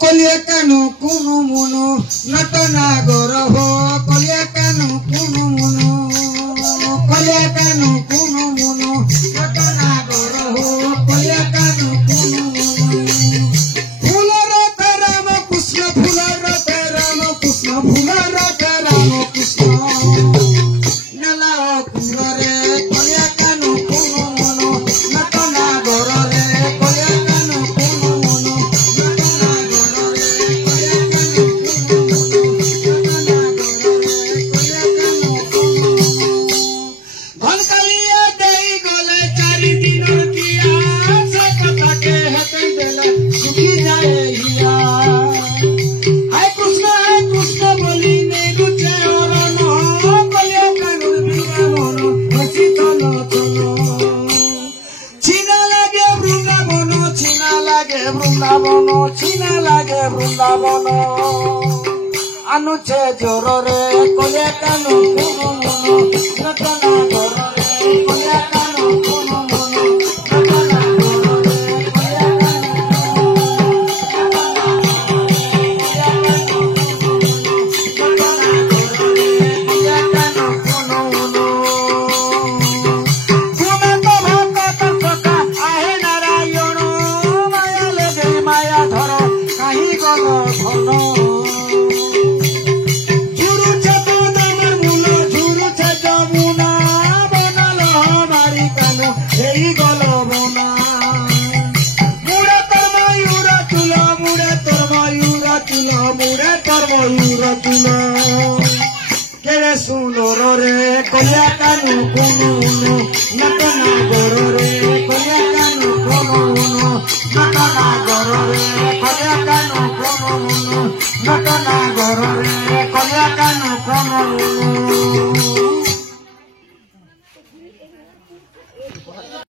কলিয়া কেন কোনো মনো নটনা গরহ কলিয়া কেন কোনো মনো কলিয়া কেন কোনো মনো নটনা গরহ কলিয়া কেন কোনো মনো ফুলর রাম কৃষ্ণ ফুলর রাম কৃষ্ণ ফুলর রাম কৃষ্ণ নালা কুরে কলিয়া কেন কোনো মনো নটনা গরহে কলিয়া কেন কোনো মনো বৃন্দাবন চিনা লাগে বৃন্দাবন আনুছে জোরে কলে কেন কোনো মনো নটনা গররে কলে কেন কোনো মনো নটনা গররে Kere sunoro re kolya kanu kono natana gorore kolya kanu kono natana gorore kolya kanu kono natana gorore kolya kanu kono